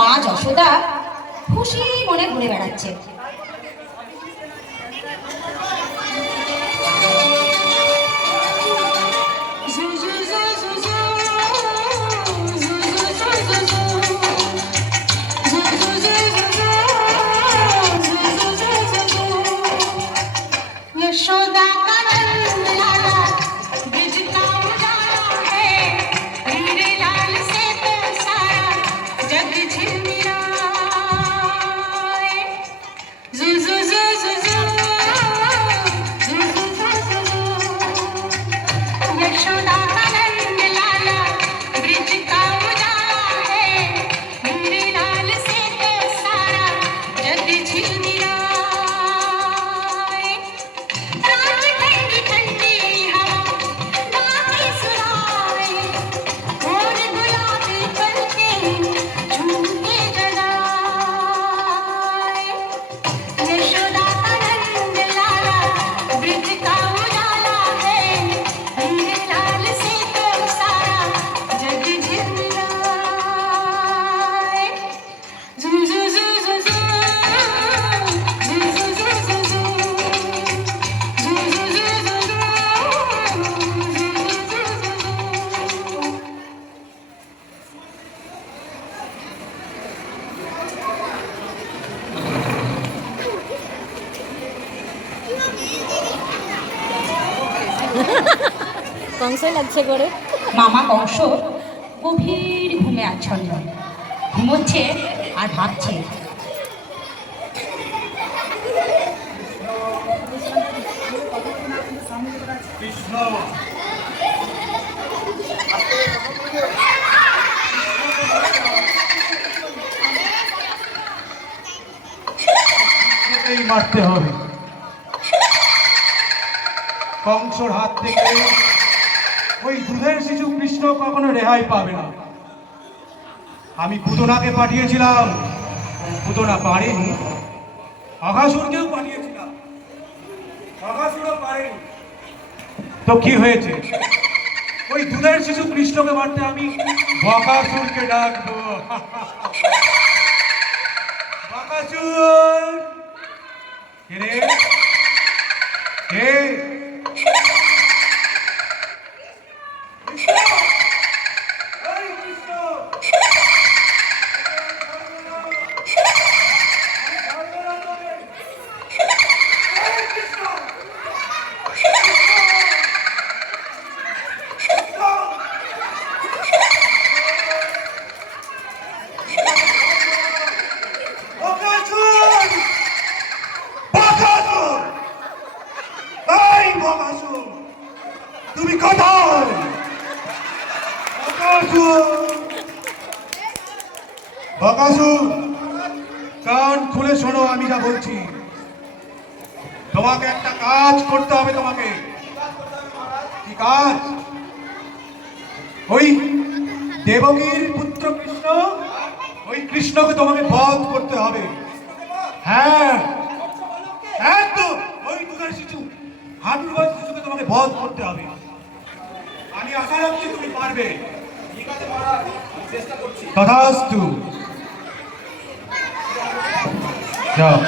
মা যশোদা খুশি মনে ঘুরে বেড়াচ্ছে। কংসই লাগছে করে। মামা কংস গভীর ঘুমে আচ্ছন্ন, ঘুমোচ্ছে আর ভাবছে। মারতে হবে, কংসর হাত থেকে ওই দুধের শিশু কৃষ্ণ কখনো রেহাই পাবে না। আমি পুতনাকে পাঠিয়েছিলাম, পুতনা পারেনি। অঘাসুরকেও পাঠিয়েছিলাম, অঘাসুরও পারেনি। তো কি হয়েছে? ওই দুধের শিশু কৃষ্ণকে মারতে আমি বকাসুরকে ডাকবো। বকাসুর কে রে? কে? তুমি কোথায়? বকাসুর, কান খুলে শোনো আমি যা বলছি। তোমাকে একটা কাজ করতে হবে। তোমাকে কি কাজ? ওই দেবকীর পুত্র কৃষ্ণ, ওই কৃষ্ণকে তোমাকে বধ করতে হবে। হ্যাঁ, একদম ওই দুধের শিশু, হাঁটুর বয়স শিশুকে তোমাকে বধ করতে হবে। আমি আশা রাখছি তুমি পারবে। ঠিক আছে মহারাজ, চেষ্টা করছি। তথাস্তু। যাও।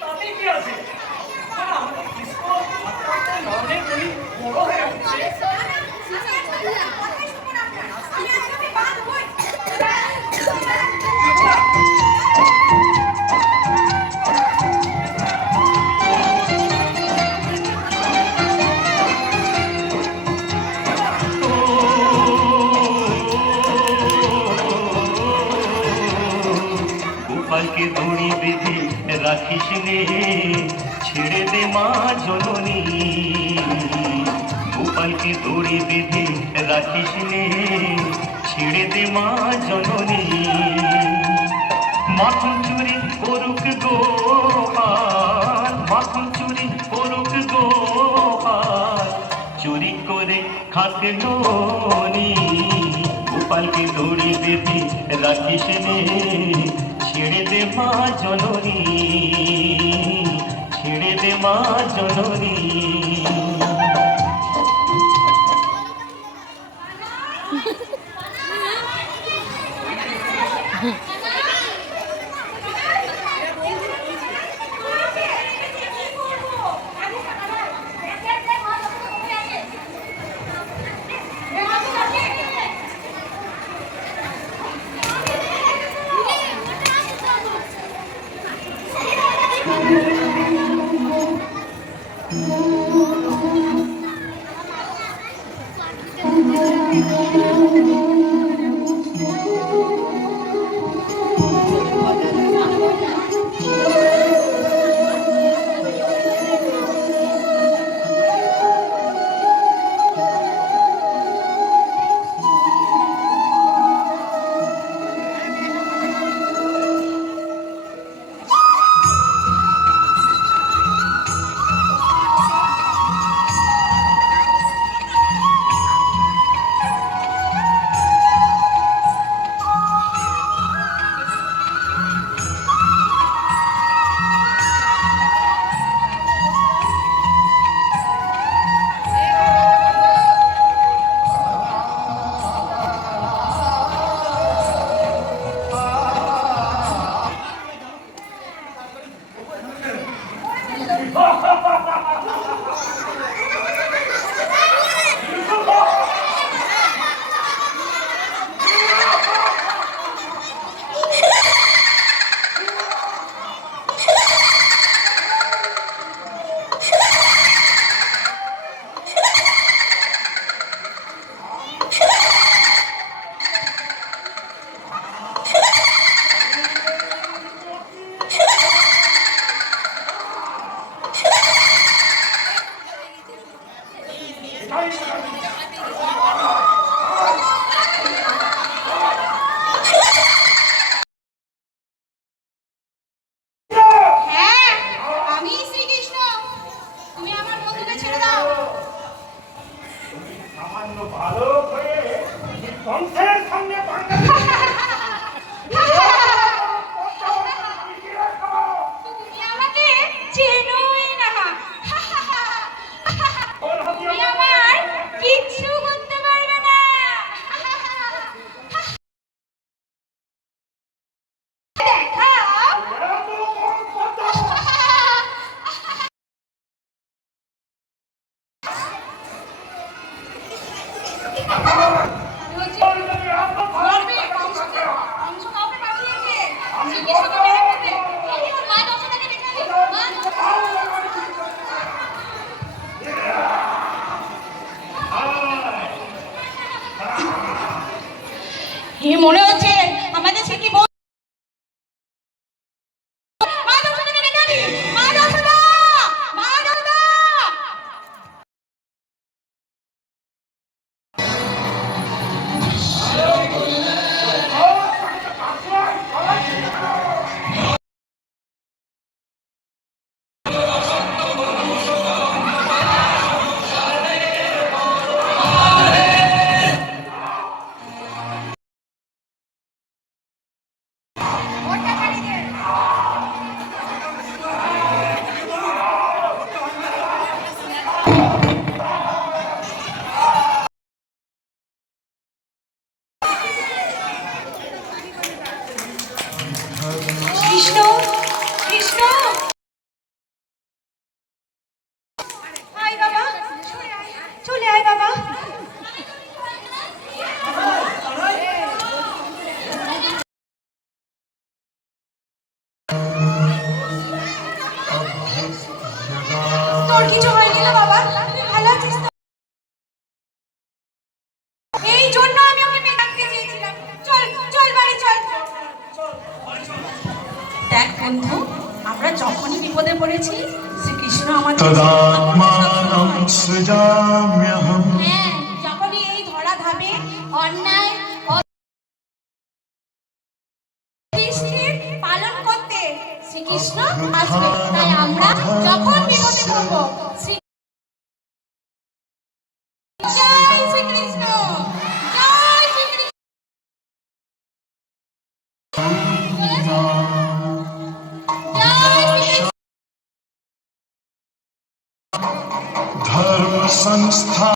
তাতে কি আছে? আমাদের কৃষ্ণ আস্তে আস্তে নয়নের মণি বড় হয়ে উঠছে। গোপালকে দড়ি বেঁধে রাখিস নে, ছেড়ে দে মা জননী। গোপালকে দড়ি বেঁধে রাখিস নে, ছেড়ে দে মা জননী। মাখন চুরি করুক গোপাল, মাখন চুরি করুক গোপাল, চুরি করে খাক ননি। গোপালকে দড়ি বেঁধে রাখিস নে, ছেড়ে দে মা জননী, ছেড়ে দে মা জননী। হ্যাঁ, আমি শ্রীকৃষ্ণ। তুমি আমার বন্ধুকে ছেড়ে দাও। সামান্য ভালো হয়ে কংসের সঙ্গে তুমি আমাকে চেনোই না। তুমি আমার কিচ্ছু করতে পারবে না। মনে হচ্ছে আমাদের সে কি বিপদে পড়েছি শ্রীকৃষ্ণ আমাদের তদাত্মানং সৃজাম্যহম হ্যাঁ, যখনই এই ধরা ধামে অন্যায় অদৃষ্টির পালন করতে শ্রীকৃষ্ণ আসবে। তাই আমরা যখন বিপদে পড়ব জয় শ্রীকৃষ্ণ, জয় শ্রীকৃষ্ণ, জয় শ্রীকৃষ্ণ। ধর্ম সংস্থা